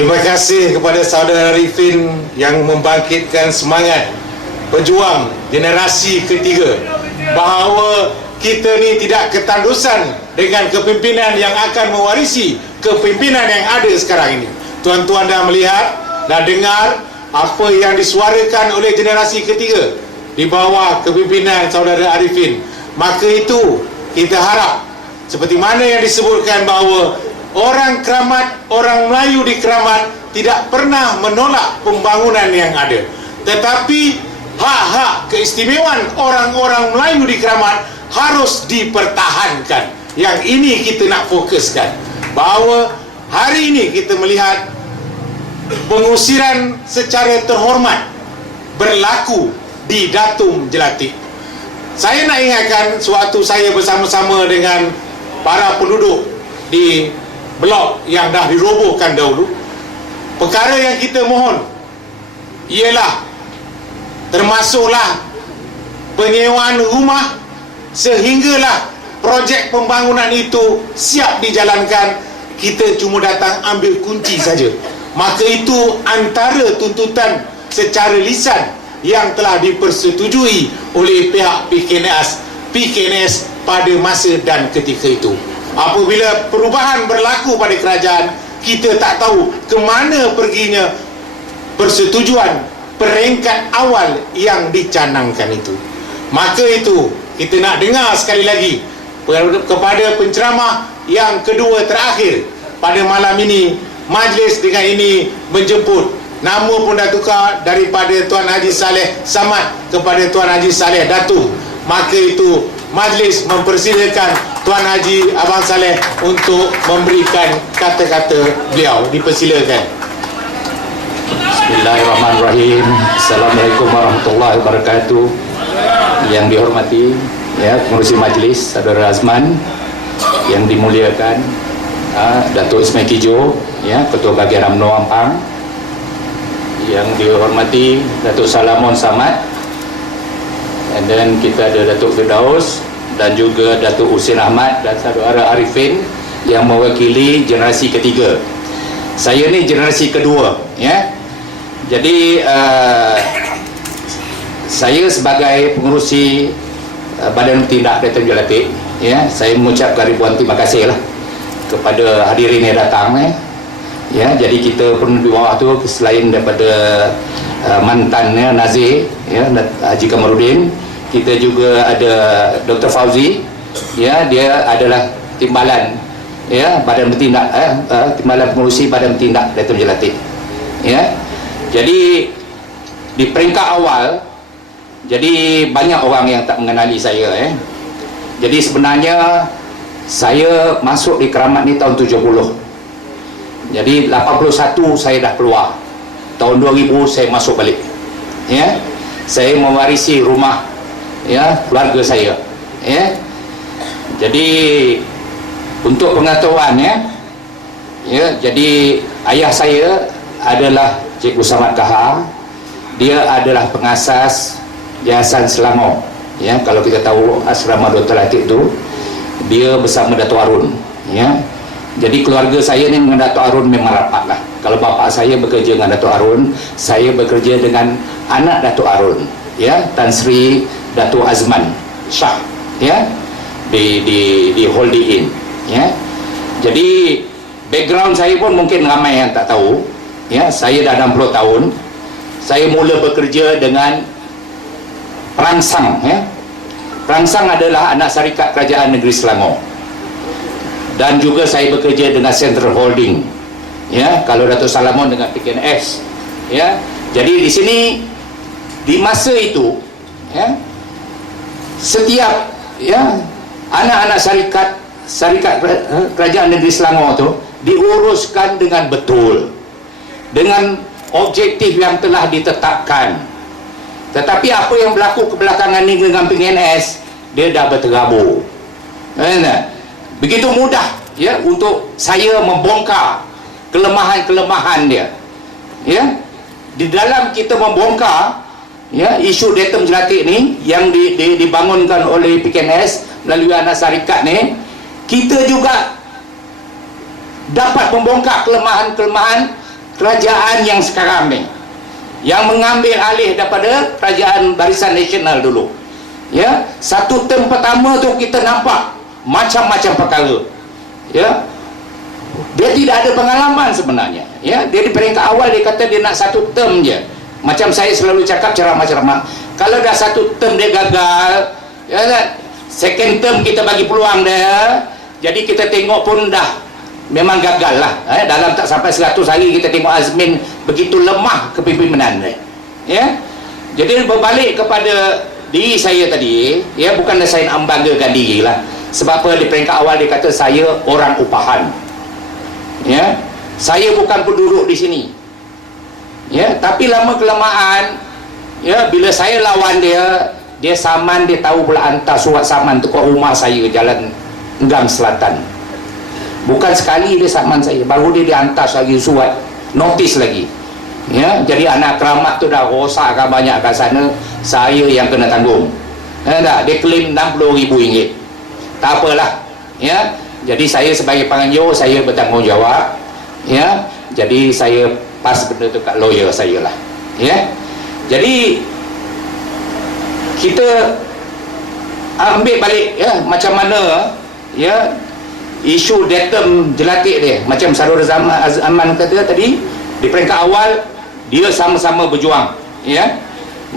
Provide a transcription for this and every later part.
Terima kasih kepada saudara Arifin yang membangkitkan semangat pejuang generasi ketiga bahawa kita ni tidak ketandusan dengan kepimpinan yang akan mewarisi kepimpinan yang ada sekarang ini. Tuan-tuan dah melihat, dah dengar apa yang disuarakan oleh generasi ketiga di bawah kepimpinan saudara Arifin. Maka itu kita harap seperti mana yang disebutkan bahawa orang Keramat, orang Melayu di Keramat tidak pernah menolak pembangunan yang ada, tetapi hak-hak keistimewaan orang-orang Melayu di Keramat harus dipertahankan. Yang ini kita nak fokuskan, bahawa hari ini kita melihat pengusiran secara terhormat berlaku di Datum Jelatik. Saya nak ingatkan sewaktu saya bersama-sama dengan para penduduk di blok yang dah dirobohkan dahulu, perkara yang kita mohon ialah termasuklah penyewaan rumah sehinggalah projek pembangunan itu siap dijalankan. Kita cuma datang ambil kunci saja. Maka itu antara tuntutan secara lisan yang telah dipersetujui oleh pihak PKNS pada masa dan ketika itu. Apabila perubahan berlaku pada kerajaan, kita tak tahu ke mana perginya persetujuan peringkat awal yang dicanangkan itu. Maka itu kita nak dengar sekali lagi kepada penceramah yang kedua terakhir pada malam ini. Majlis dengan ini menjemput, nama pun dah tukar daripada Tuan Haji Saleh Samad kepada Tuan Haji Saleh Datuk. Maka itu majlis mempersilakan Tuan Haji Abang Saleh untuk memberikan kata-kata beliau. Dipersilakan. Bismillahirrahmanirrahim. Assalamualaikum warahmatullahi wabarakatuh. Yang dihormati pengurusi majlis Saudara Azman, yang dimuliakan Datuk Ismail Kijo, Ketua Bahagian UMNO Ampang, yang dihormati Datuk Salamon Samad, and then kita ada Datuk Firdaus dan juga Datuk Husin Ahmad dan saudara Arifin yang mewakili generasi ketiga. Saya ni generasi kedua, Jadi saya sebagai pengurusi Badan Tindak Datum Jelatik, saya mengucapkan ribuan terima kasih lah kepada hadirin yang datang. Jadi kita pun di bawah tu selain daripada mantan Nazir Haji Kamarudin, kita juga ada Dr. Fauzi, dia adalah timbalan Badan Bertindak timbalan pengurusi Badan Bertindak Datum Jelatik. Jadi di peringkat awal, jadi banyak orang yang tak mengenali saya. Jadi sebenarnya saya masuk di Keramat ni tahun 70. Jadi 81 saya dah keluar. Tahun 2000 saya masuk balik. Saya mewarisi rumah keluarga saya. Jadi untuk pengetahuan jadi ayah saya adalah Cikgu Samad Kahar. Dia adalah pengasas Yayasan Selangor. Kalau kita tahu asrama Dr. Latif tu, dia bersama Dato' Arun. Jadi keluarga saya ni dengan Dato' Arun memang rapat lah. Kalau bapa saya bekerja dengan Dato' Arun, saya bekerja dengan anak Dato' Arun, Tan Sri Dato' Azman Shah, di Holding Inn. Jadi background saya pun mungkin ramai yang tak tahu. Saya dah 60 tahun. Saya mula bekerja dengan Perangsang. Perangsang adalah anak syarikat Kerajaan Negeri Selangor. Dan juga saya bekerja dengan Central Holding. Kalau Datuk Salamon dengan PKNS. Jadi di sini di masa itu, setiap anak-anak syarikat Kerajaan Negeri Selangor tu diuruskan dengan betul, dengan objektif yang telah ditetapkan. Tetapi apa yang berlaku kebelakangan ni dengan PKNS, dia dah berterabur. Begitu mudah untuk saya membongkar kelemahan-kelemahan dia. Di dalam kita membongkar isu Datum Jelatik ni yang dibangunkan oleh PKNS melalui anak syarikat ni, kita juga dapat membongkar kelemahan-kelemahan kerajaan yang sekarang ni, yang mengambil alih daripada kerajaan Barisan Nasional dulu. Ya, satu term pertama tu kita nampak macam-macam perkara. Ya, dia tidak ada pengalaman sebenarnya. Ya, dia di peringkat awal dia kata dia nak satu term je. Macam saya selalu cakap ceramah-ceramah, kalau dah satu term dia gagal, ya, second term kita bagi peluang dia. Jadi kita tengok pun dah memang gagal lah. Dalam tak sampai 100 hari kita tengok Azmin begitu lemah kepimpinan dia. Ya, jadi berbalik kepada diri saya tadi, ya, bukanlah saya nak membanggakan diri lah. Sebab apa, di peringkat awal dia kata saya orang upahan. Ya, saya bukan penduduk di sini. Ya, tapi lama kelamaan, ya, bila saya lawan dia, dia saman, dia tahu pula hantar surat saman tu ke rumah saya, Jalan Enggam Selatan. Bukan sekali dia saman saya, baru dia dihantar lagi surat notis lagi. Ya, jadi anak keramat tu dah rosakkan banyak kat sana, saya yang kena tanggung. Tak, dia claim RM60,000. Tak apalah. Ya, jadi saya sebagai penganjur, saya bertanggungjawab. Ya, jadi saya pas benda tu kat lawyer saya lah. Ya, jadi kita ambil balik, ya, macam mana, ya, isu datum jelatik dia. Macam Saudara Azman kata tadi, di peringkat awal dia sama-sama berjuang, ya,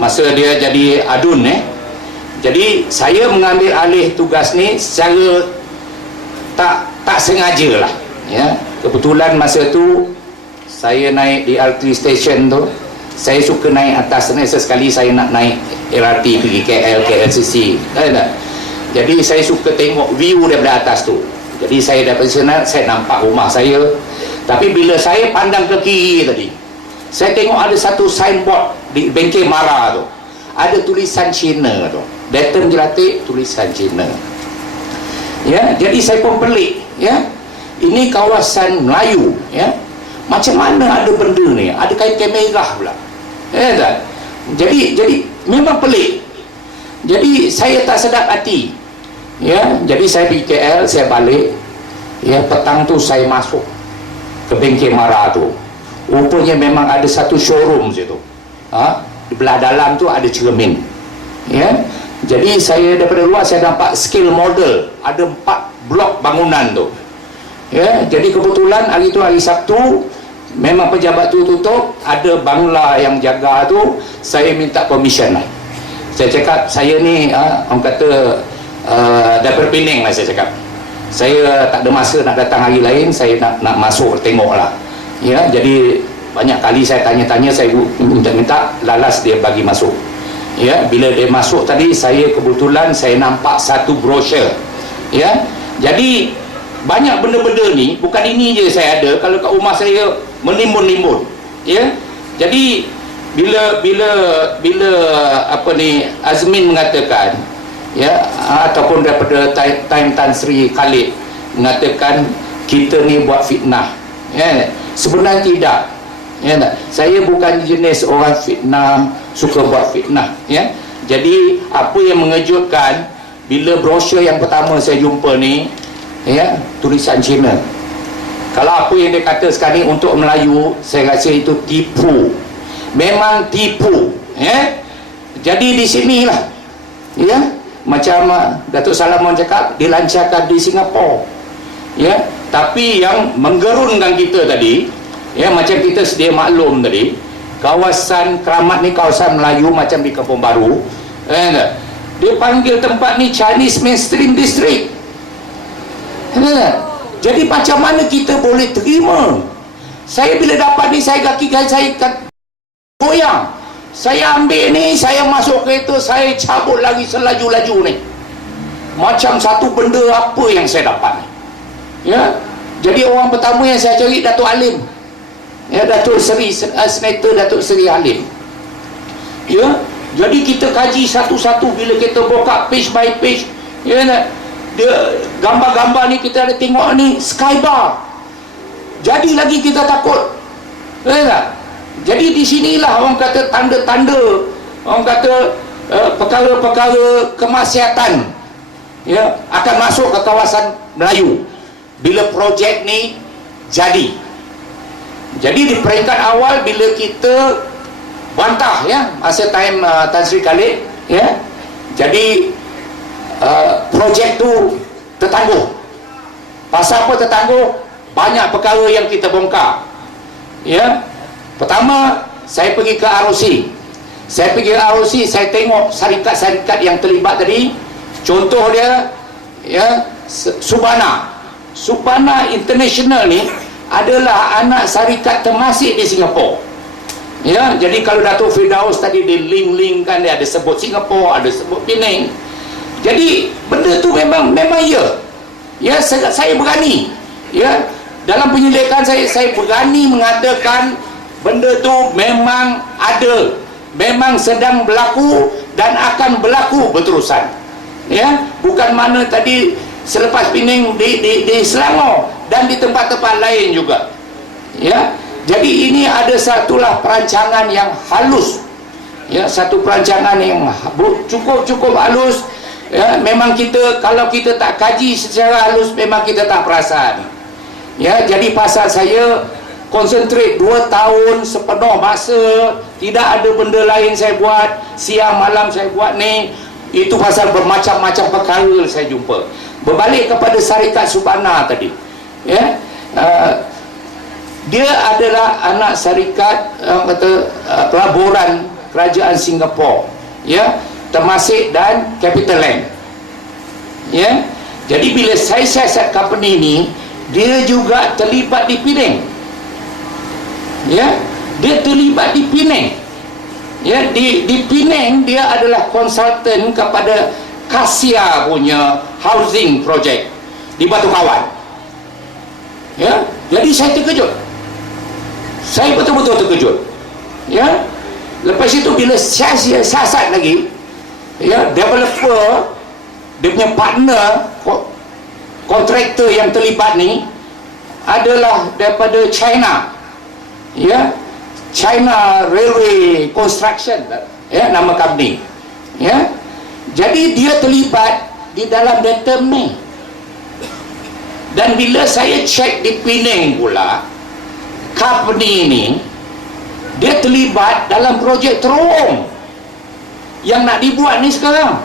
masa dia jadi adun. Jadi saya mengambil alih tugas ni secara tak sengaja lah, ya. Kebetulan masa tu saya naik di LRT station tu, saya suka naik atas ni. Sesekali saya nak naik LRT pergi KL, KLCC, jadi saya suka tengok view daripada atas tu. Jadi saya daripada sana saya nampak rumah saya. Tapi bila saya pandang ke kiri tadi, saya tengok ada satu signboard di bengkel Mara tu, ada tulisan Cina tu, datum jelatik tulisan Cina. Ya, jadi saya pun pelik, ya, ini kawasan Melayu, ya, macam mana ada benda ni, ada kain merah pula, ya tak? Jadi memang pelik. Jadi saya tak sedap hati, ya. Jadi saya pergi KL, saya balik, ya, petang tu saya masuk ke bengkel Mara tu. Rupanya memang ada satu showroom situ, di belah dalam tu ada cermin, ya. Jadi saya daripada luar saya nampak scale model, ada 4 blok bangunan tu, ya. Jadi kebetulan hari tu hari Sabtu, memang pejabat tu tutup, ada bangla yang jaga tu. Saya minta permission lah. Saya cakap saya ni orang kata daripada Penang lah, saya cakap saya tak ada masa nak datang hari lain, saya nak masuk tengok lah, ya. Jadi banyak kali saya tanya-tanya, saya minta lalas dia bagi masuk, ya. Bila dia masuk tadi, saya kebetulan saya nampak satu brosur, ya. Jadi banyak benda-benda ni, bukan ini je saya ada, kalau kat rumah saya menimbun-nimbun, ya. Jadi bila apa ni Azmin mengatakan, ya, ataupun daripada time Tan Sri Khalid mengatakan kita ni buat fitnah, ya, sebenarnya tidak, ya. Saya bukan jenis orang fitnah, suka buat fitnah, ya. Jadi apa yang mengejutkan, bila brosur yang pertama saya jumpa ni, ya, tulisan Cina. Kalau apa yang dia kata sekarang ni untuk Melayu, saya rasa itu tipu, memang tipu, ya. Jadi di sinilah, ya, macam Datuk Salamon cakap, dilancarkan di Singapura, ya. Tapi yang menggerunkan kita tadi, ya, macam kita sedia maklum tadi, kawasan Keramat ni kawasan Melayu macam di Kampung Baru, ya, dia panggil tempat ni Chinese Mainstream District, ya. Jadi macam mana kita boleh terima? Saya bila dapat ni, saya kaki saya goyang. Saya ambil ni, saya masuk kereta, saya cabut lagi selaju-laju ni. Macam satu benda apa yang saya dapat ni, ya. Jadi orang pertama yang saya cari Datuk Alim, ya, Datuk Seri, Senator Datuk Seri Alim, ya. Jadi kita kaji satu-satu. Bila kita buka page by page, ya, dia gambar-gambar ni kita ada tengok ni skybar. Jadi lagi kita takut, ya tak? Jadi di sinilah orang kata tanda-tanda, orang kata perkara-perkara kemaksiatan, ya, akan masuk ke kawasan Melayu bila projek ni jadi, Jadi di peringkat awal bila kita bantah ya masa time Tan Sri Khalid ya, jadi projek tu tertangguh. Pasal apa tertangguh? Banyak perkara yang kita bongkar ya. Pertama, saya pergi ke ROC. Saya tengok syarikat-syarikat yang terlibat tadi. Contoh dia ya, Subhana International ni adalah anak syarikat termasik di Singapura. Ya, jadi kalau Datuk Firdaus tadi dia link-linkkan, dia ada sebut Singapura, ada sebut Penang. Jadi benda tu memang ya. Ya, saya berani. Ya, dalam penyelidikan saya berani mengatakan benda tu memang ada, memang sedang berlaku dan akan berlaku berterusan. Ya, bukan mana tadi selepas Penang di Selangor dan di tempat-tempat lain juga. Ya, jadi ini ada satulah perancangan yang halus. Ya, satu perancangan yang cukup halus. Ya, memang kita kalau kita tak kaji secara halus memang kita tak perasan. Ya, jadi pasal saya konsentrate 2 tahun sepenuh masa, tidak ada benda lain saya buat, siang malam saya buat ni, itu pasal bermacam-macam perkara saya jumpa. Berbalik kepada syarikat Subhana tadi, ya, dia adalah anak syarikat pelaburan kerajaan Singapura, ya, Temasek dan CapitaLand. Ya, jadi bila saya siasat company ni, dia juga terlibat di Penang. Ya, dia terlibat di Penang. Ya, di Penang dia adalah konsultan kepada Kasia punya housing project di Batu Kawan. Ya, jadi saya terkejut. Saya betul-betul terkejut. Ya, lepas itu bila saya siasat lagi, ya, developer, dia punya partner, kontraktor yang terlibat ni adalah daripada China. Ya, China Railway Construction, ya, nama company. Ya, jadi dia terlibat di dalam data ni. Dan bila saya cek di Penang pula, company ni dia terlibat dalam projek terowong yang nak dibuat ni sekarang.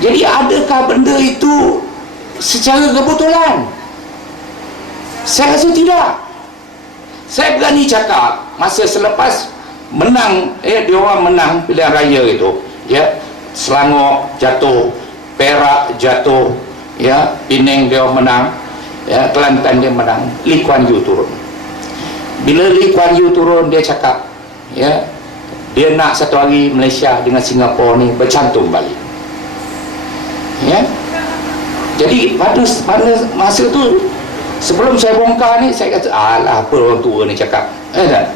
Jadi adakah benda itu secara kebetulan? Saya rasa tidak. Saya berani cakap masa selepas menang, dia orang menang pilihan raya itu, ya, Selangor jatuh, Perak jatuh, ya, Penang dia orang menang, ya, Kelantan dia menang, Lee Kuan Yew turun. Bila Lee Kuan Yew turun, dia cakap, ya, dia nak satu hari Malaysia dengan Singapura ni bercantum balik. Ya, jadi pada masa tu, sebelum saya bongkar ni, saya kata, alah, apa orang tua ni cakap. Tak?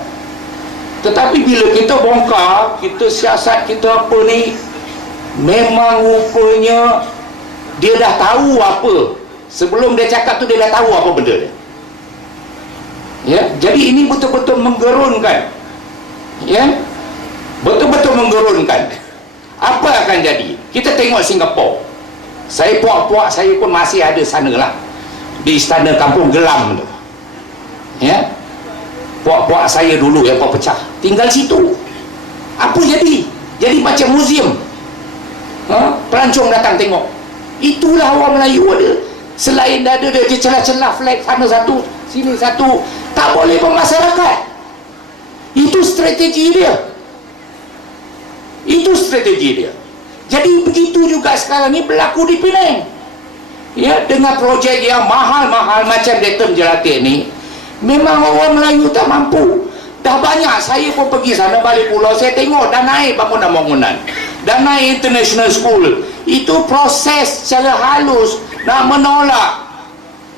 Tetapi bila kita bongkar, kita siasat, kita apa ni, memang rupanya dia dah tahu apa. Sebelum dia cakap tu, dia dah tahu apa benda dia. Ya, jadi ini betul-betul menggerunkan. Ya, betul-betul menggerunkan. Apa akan jadi? Kita tengok Singapura. Saya puak-puak, saya pun masih ada sana lah, di Istana Kampung Gelam tu. Ya, puak-puak saya dulu yang pecah tinggal situ. Apa jadi? Jadi macam museum. Pelancong datang tengok. Itulah orang Melayu ada. Selain ada dia celah-celah flag sana satu, sini satu, tak boleh bermasyarakat. Itu strategi dia. Itu strategi dia. Jadi begitu juga sekarang ni berlaku di Penang. Ya, dengan projek yang mahal-mahal macam Datum Jelatin ni, memang orang Melayu tak mampu. Dah banyak saya pun pergi sana balik pulau, saya tengok dah naik bangunan-bangunan, dah naik international school. Itu proses secara halus nak menolak.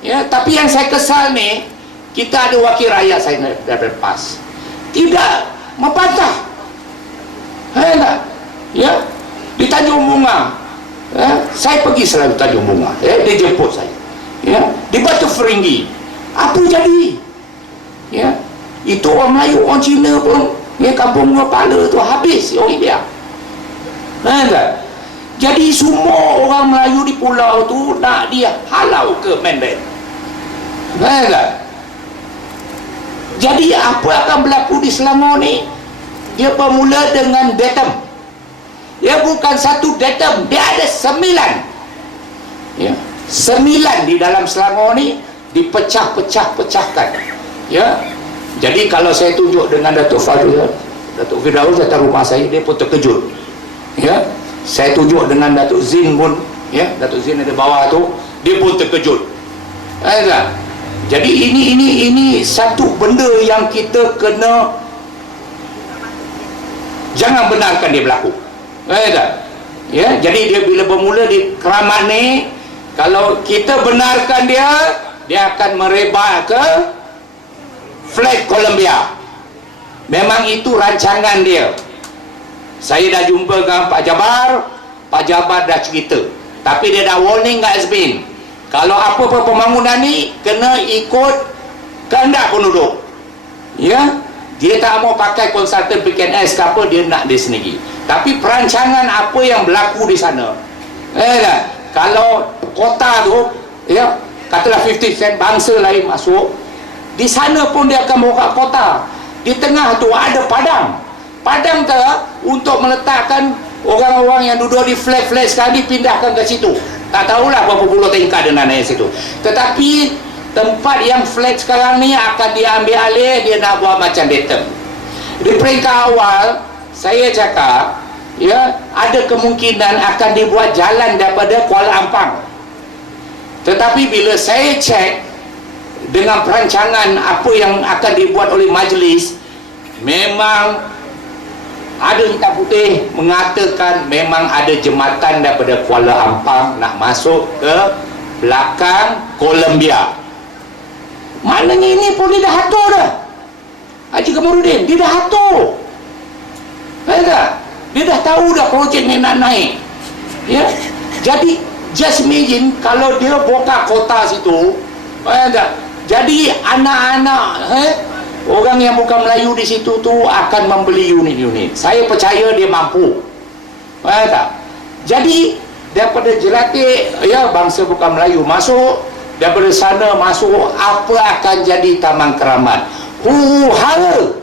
Ya, tapi yang saya kesal ni, kita ada wakil rakyat saya daripada PAS, tidak membantah. Tak? Ya, di Tanjung Bunga, saya pergi selalu Tanjung Bunga, dia jemput saya, ya, di Batu Feringgi. Apa jadi? Ya, itu orang Melayu, orang Cina pun, ya, Kampung Bunga Pala tu habis orang India. Tak? Jadi semua orang Melayu di pulau tu nak dia halau ke Mandarin. Tak? Jadi apa akan berlaku di Selangor ni? Dia bermula dengan datum. Dia bukan satu datum, dia ada 9. Ya, 9 di dalam Selangor ni dipecahkan. Ya. Jadi kalau saya tunjuk dengan Datuk Firdaus datang rumah saya, dia pun terkejut. Ya. Saya tunjuk dengan Datuk Zin pun, ya, Datuk Zin ada bawah tu, dia pun terkejut. Jadi ini satu benda yang kita kena jangan benarkan dia berlaku. Ya, jadi dia bila bermula di Keramat ni, kalau kita benarkan dia akan merebak ke flag Columbia. Memang itu rancangan dia. Saya dah jumpa dengan Pak Jabar dah cerita, tapi dia dah warning kat Azmin, kalau apa-apa pembangunan ni kena ikut kehendak penduduk. Ya, dia tak mau pakai konsultan PKNS ke apa, dia nak dia sendiri. Tapi perancangan apa yang berlaku di sana, kalau kota tu, ya, katalah 50 cent bangsa lain masuk, di sana pun dia akan buka kota. Di tengah tu ada padang tu untuk meletakkan orang-orang yang duduk di flat-flat sekali, pindahkan ke situ. Tak tahulah berapa puluh tingkat dia nak naik situ. Tetapi tempat yang flat sekarang ni akan diambil alih, dia nak buat macam datum. Di peringkat awal saya cakap, ya, ada kemungkinan akan dibuat jalan daripada Kuala Ampang. Tetapi bila saya cek dengan perancangan apa yang akan dibuat oleh majlis, memang ada hitam putih mengatakan memang ada jembatan daripada Kuala Ampang nak masuk ke belakang Columbia. Maknanya ini pun dia dah atur dah. Haji Kamarudin, dia dah atur. Dia dah tahu dah projek ni nak naik. Ya. Jadi just imagine kalau dia buka kota situ, jadi anak-anak orang yang bukan Melayu di situ tu akan membeli unit-unit. Saya percaya dia mampu. Jadi daripada Jelatik, ya, bangsa bukan Melayu masuk, daripada sana masuk, apa akan jadi Taman Keramat? Huru-hara.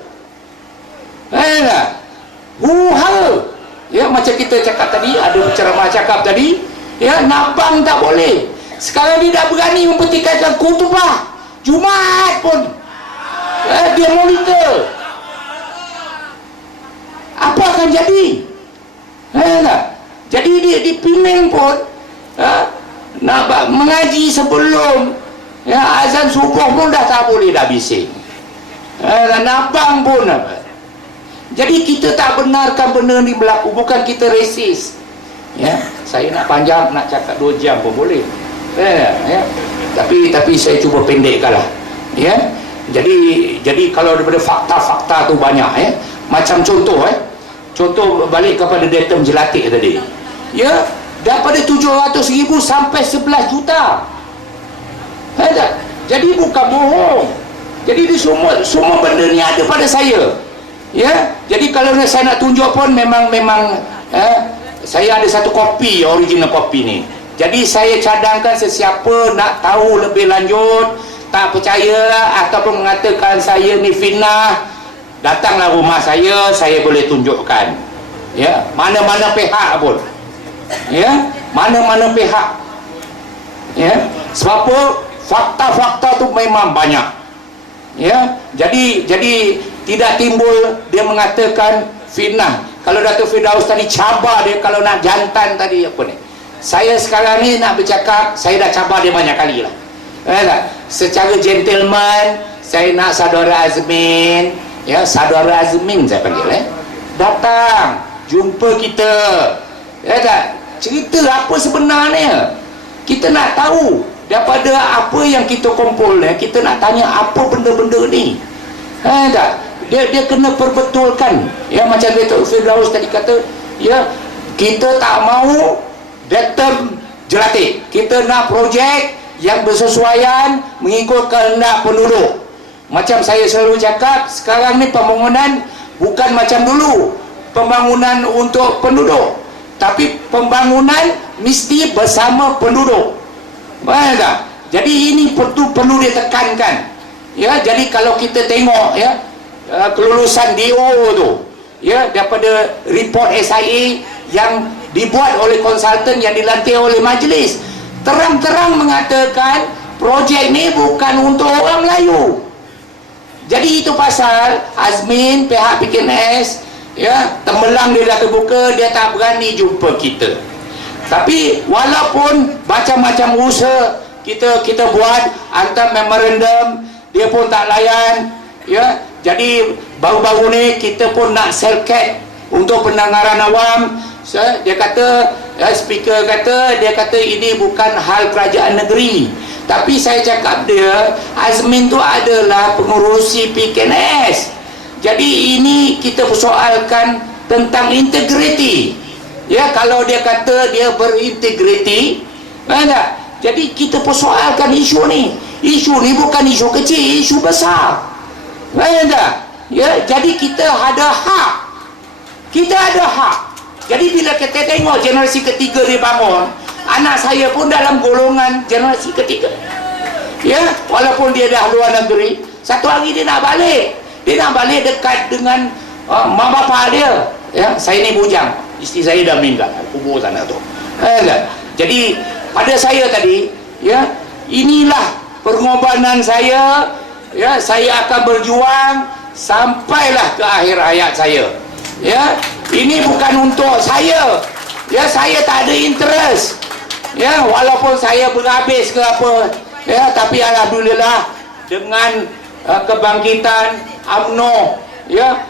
Ya, macam kita cakap tadi, ada penceramah cakap tadi, ya, nabang tak boleh. Sekarang dia dah berani mempertikaikan khutbah Jumaat pun. Dia monitor. Apa akan jadi? Jadi dia di Penang pun nak mengaji sebelum, ya, azan subuh pun dah tak boleh dah bising. Nabang pun apa. Jadi kita tak benarkan benda ni berlaku. Bukan kita resis. Ya, saya nak panjang, nak cakap 2 jam pun boleh. Ya. Tapi saya cuba pendekkanlah. Ya. Jadi kalau daripada fakta-fakta tu banyak, ya. Macam contoh, contoh balik kepada datum Jelatik tadi. Ya, daripada 700,000 sampai 11 juta. Jadi bukan bohong. Jadi semua benda ni ada pada saya. Ya. Jadi kalau saya nak tunjuk pun memang saya ada satu kopi, original kopi ni. Jadi saya cadangkan sesiapa nak tahu lebih lanjut, tak percaya ataupun mengatakan saya ni fitnah, datanglah rumah saya boleh tunjukkan. Ya, mana-mana pihak pun. Ya, mana-mana pihak. Ya, sebab apa? Fakta-fakta tu memang banyak. Ya, jadi tidak timbul dia mengatakan fitnah. Kalau Datuk Firdaus tadi cabar dia, kalau nak jantan tadi apa ni, saya sekarang ni nak bercakap, saya dah cabar dia banyak kali lah. Secara gentleman, saya nak saudara Azmin, ya, saudara Azmin saya panggil, datang jumpa kita, cerita apa sebenarnya. Kita nak tahu daripada apa yang kita kumpul, kita nak tanya apa benda-benda ni. Dia kena perbetulkan. Ya, macam Datuk Firdaus tadi kata, ya, kita tak mau datum Jelatik. Kita nak projek yang bersesuaian mengikut kehendak penduduk. Macam saya selalu cakap, sekarang ni pembangunan bukan macam dulu, pembangunan untuk penduduk, tapi pembangunan mesti bersama penduduk. Baik tak? Jadi ini perlu ditekankan. Ya, jadi kalau kita tengok ya kelulusan DO tu ya daripada report SIA yang dibuat oleh konsultan yang dilantik oleh majlis, terang-terang mengatakan projek ni bukan untuk orang Melayu. Jadi itu pasal Azmin, pihak PKNS ya, tembelang dia dah terbuka, dia tak berani jumpa kita. Tapi walaupun macam-macam usaha kita buat, hantar memorandum, dia pun tak layan ya. Jadi baru-baru ni kita pun nak selcat untuk pendengaran awam. Dia kata speaker kata, dia kata ini bukan hal kerajaan negeri. Tapi saya cakap dia, Azmin tu adalah pengurusi PKNS. Jadi ini kita persoalkan tentang integriti. Ya, kalau dia kata dia berintegriti, tak? Jadi kita persoalkan isu ni. Isu ni bukan isu kecil, isu besar. Tak? Ya, jadi kita ada hak. Kita ada hak. Jadi bila kita tengok generasi ketiga dibangun, anak saya pun dalam golongan generasi ketiga. Ya, walaupun dia dah luar negeri, satu hari dia nak balik. Dia nak balik dekat dengan mak bapak dia. Ya, saya ni bujang. Isteri saya dah meninggal, kubur sana tu. Jadi pada saya tadi, ya, inilah pengorbanan saya. Ya, saya akan berjuang sampailah ke akhir hayat saya. Ya, ini bukan untuk saya. Ya, saya tak ada interest. Ya, walaupun saya berhabis ke apa, ya, tapi alhamdulillah dengan kebangkitan UMNO, ya,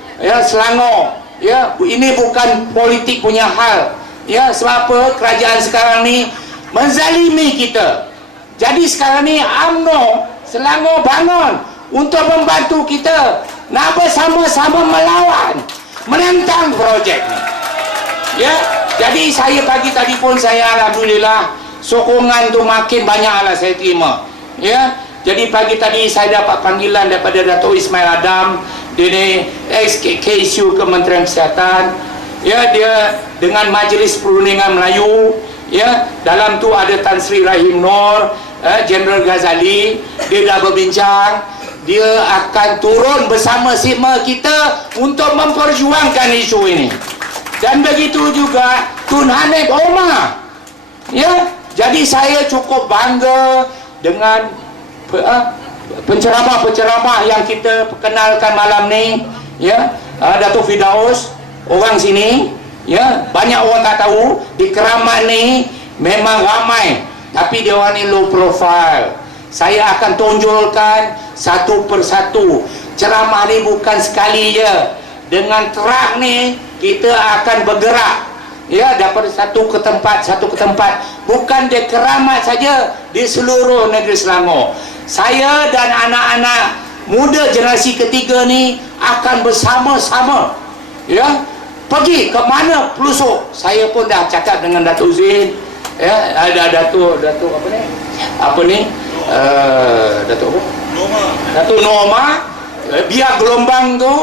Selangor, ya, ini bukan politik punya hal. Ya, sebab apa? Kerajaan sekarang ni menzalimi kita. Jadi sekarang ni UMNO Selangor bangun untuk membantu kita nak bersama-sama melawan, menentang projek ni. Ya, jadi saya pagi tadi pun saya alhamdulillah sokongan tu makin banyaklah saya terima. Ya, jadi pagi tadi saya dapat panggilan daripada Datuk Ismail Adam, dia ni ex-KSU Kementerian Kesihatan. Ya, dia dengan Majlis Perundingan Melayu. Ya, dalam tu ada Tan Sri Rahim Noor, General Ghazali. Dia dah berbincang, dia akan turun bersama-sama kita untuk memperjuangkan isu ini. Dan begitu juga Tun Hanif Omar. Ya, jadi saya cukup bangga dengan penceramah-penceramah yang kita perkenalkan malam ni. Ya, Datuk Firdaus, orang sini. Ya, banyak orang tak tahu di Keramat ni memang ramai, tapi dia orang ni low profile. Saya akan tonjolkan satu persatu. Ceramah ni bukan sekali je. Dengan terak ni kita akan bergerak, ya, daripada satu ke tempat, bukan di Keramat saja, di seluruh negeri Selangor. Saya dan anak-anak muda generasi ketiga ni akan bersama-sama, ya, pergi ke mana pelusuk. Saya pun dah cakap dengan Datuk Zain, ya, ada Datuk apa ni Datuk apa? Datuk Norma, biar gelombang tu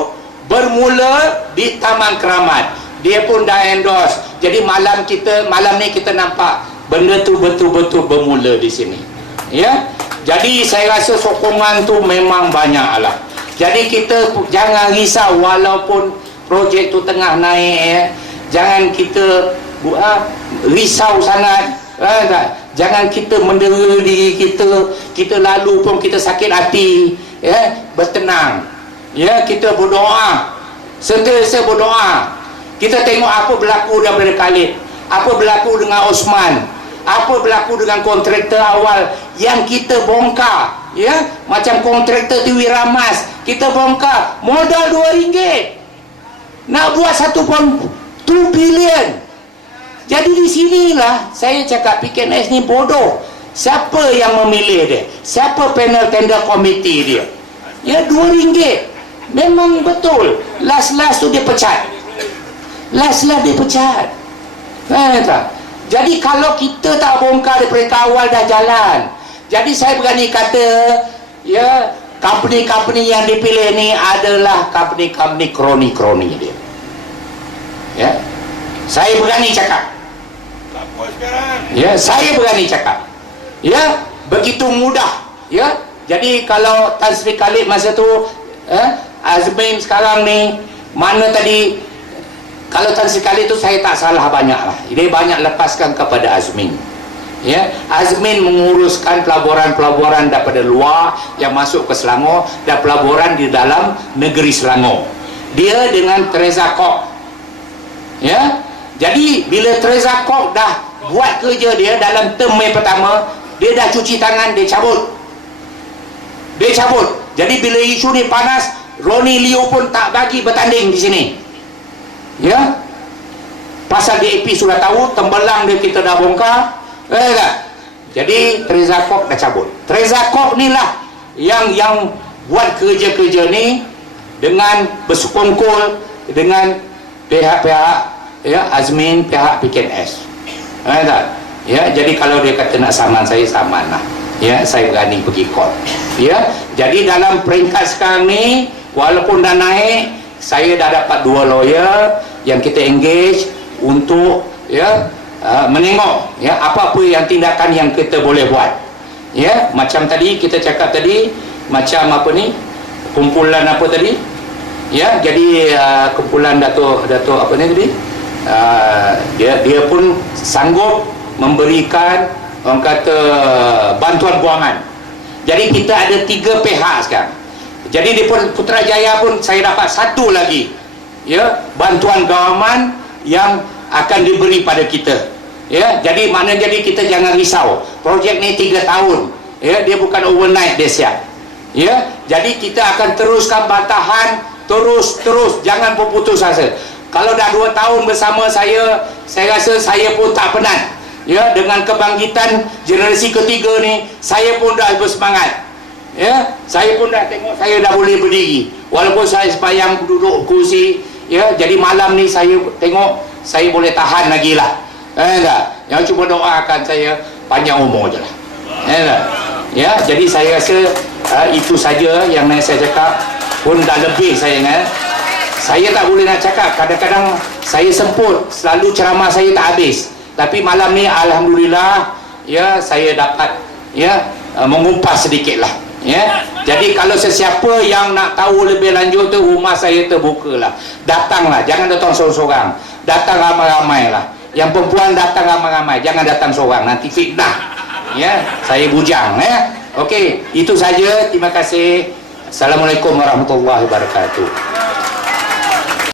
bermula di Taman Keramat. Dia pun dah endorse. Jadi malam ni kita nampak benda tu betul-betul bermula di sini. Ya. Jadi saya rasa sokongan tu memang banyaklah. Jadi kita jangan risau walaupun projek tu tengah naik, ya. Jangan kita risau sangat. Jangan kita mendera diri kita lalu pun kita sakit hati, ya. Bertenang. Ya, kita berdoa, sentiasa berdoa. Kita tengok apa berlaku daripada Khalid, apa berlaku dengan Osman, apa berlaku dengan kontraktor awal yang kita bongkar, ya, macam kontraktor Dewi Ramas, kita bongkar modal RM2 nak buat 1.2 bilion. Jadi di sinilah saya cakap PKNS ni bodoh. Siapa yang memilih dia? Siapa panel tender committee dia? Ya, RM2. Memang betul. Last tu dia pecat. Last dia pecat. Tak? Jadi kalau kita tak bongkar daripada awal dah jalan. Jadi saya berani kata, ya, company-company yang dipilih ni adalah company-company kroni-kroni dia. Ya. Saya berani cakap. Ya, saya berani cakap. Ya, begitu mudah. Ya. Jadi kalau Tan Sri Khalid masa tu Azmin sekarang ni mana tadi, kalau Tan Sri Khalid tu saya tak salah banyak lah, dia banyak lepaskan kepada Azmin. Ya, Azmin menguruskan pelaburan-pelaburan daripada luar yang masuk ke Selangor dan pelaburan di dalam negeri Selangor. Dia dengan Teresa Kok. Ya. Jadi bila Teresa Kok dah buat kerja dia dalam term yang pertama, dia dah cuci tangan, dia cabut. Dia cabut. Jadi bila isu ni panas, Ronnie Liu pun tak bagi bertanding di sini. Ya. Pasal DAP sudah tahu, tembelang dia kita dah bongkar. Tak? Jadi Teresa Kok dah cabut. Teresa Kok ni lah yang buat kerja-kerja ni dengan bersekongkol dengan pihak-pihak ya, Azmin, pihak PKNS. Tak? Ya, jadi kalau dia kata nak saman, saya saman lah. Ya, saya berani pergi court. Ya, jadi dalam peringkat sekarang ni, walaupun dah naik, saya dah dapat 2 lawyer yang kita engage untuk ya menengok ya apa-apa yang tindakan yang kita boleh buat. Ya, macam tadi kita cakap tadi, macam apa ni, kumpulan apa tadi? Ya, jadi kumpulan Datuk apa ni tadi? Dia pun sanggup memberikan orang kata bantuan kewangan. Jadi kita ada 3 pihak sekarang. Jadi di Putrajaya pun saya dapat 1 lagi ya bantuan government yang akan diberi pada kita. Ya, jadi maknanya jadi kita jangan risau. Projek ni 3 tahun. Ya, dia bukan overnight dia siap. Ya, jadi kita akan teruskan bantahan terus jangan berputus asa. Kalau dah 2 tahun bersama saya rasa saya pun tak penat. Ya, dengan kebangkitan generasi ketiga ni, saya pun dah bersemangat. Ya, saya pun dah tengok saya dah boleh berdiri. Walaupun saya sebayang duduk kursi, ya, jadi malam ni saya tengok saya boleh tahan lagi lah. Tak? Yang cuma doakan saya panjang umur je lah. Tak? Ya, jadi saya rasa itu saja yang saya cakap, pun dah lebih saya ingat. Saya tak boleh nak cakap, kadang-kadang saya semput, selalu ceramah saya tak habis. Tapi malam ni alhamdulillah ya saya dapat ya mengumpas sedikit lah. Ya, jadi kalau sesiapa yang nak tahu lebih lanjut tu, rumah saya terbuka lah. Datanglah, jangan datang seorang-seorang. Datang ramai-ramai lah. Yang perempuan datang ramai-ramai, jangan datang seorang, nanti fitnah. Ya, saya bujang ya. Okey, itu saja. Terima kasih. Assalamualaikum warahmatullahi wabarakatuh.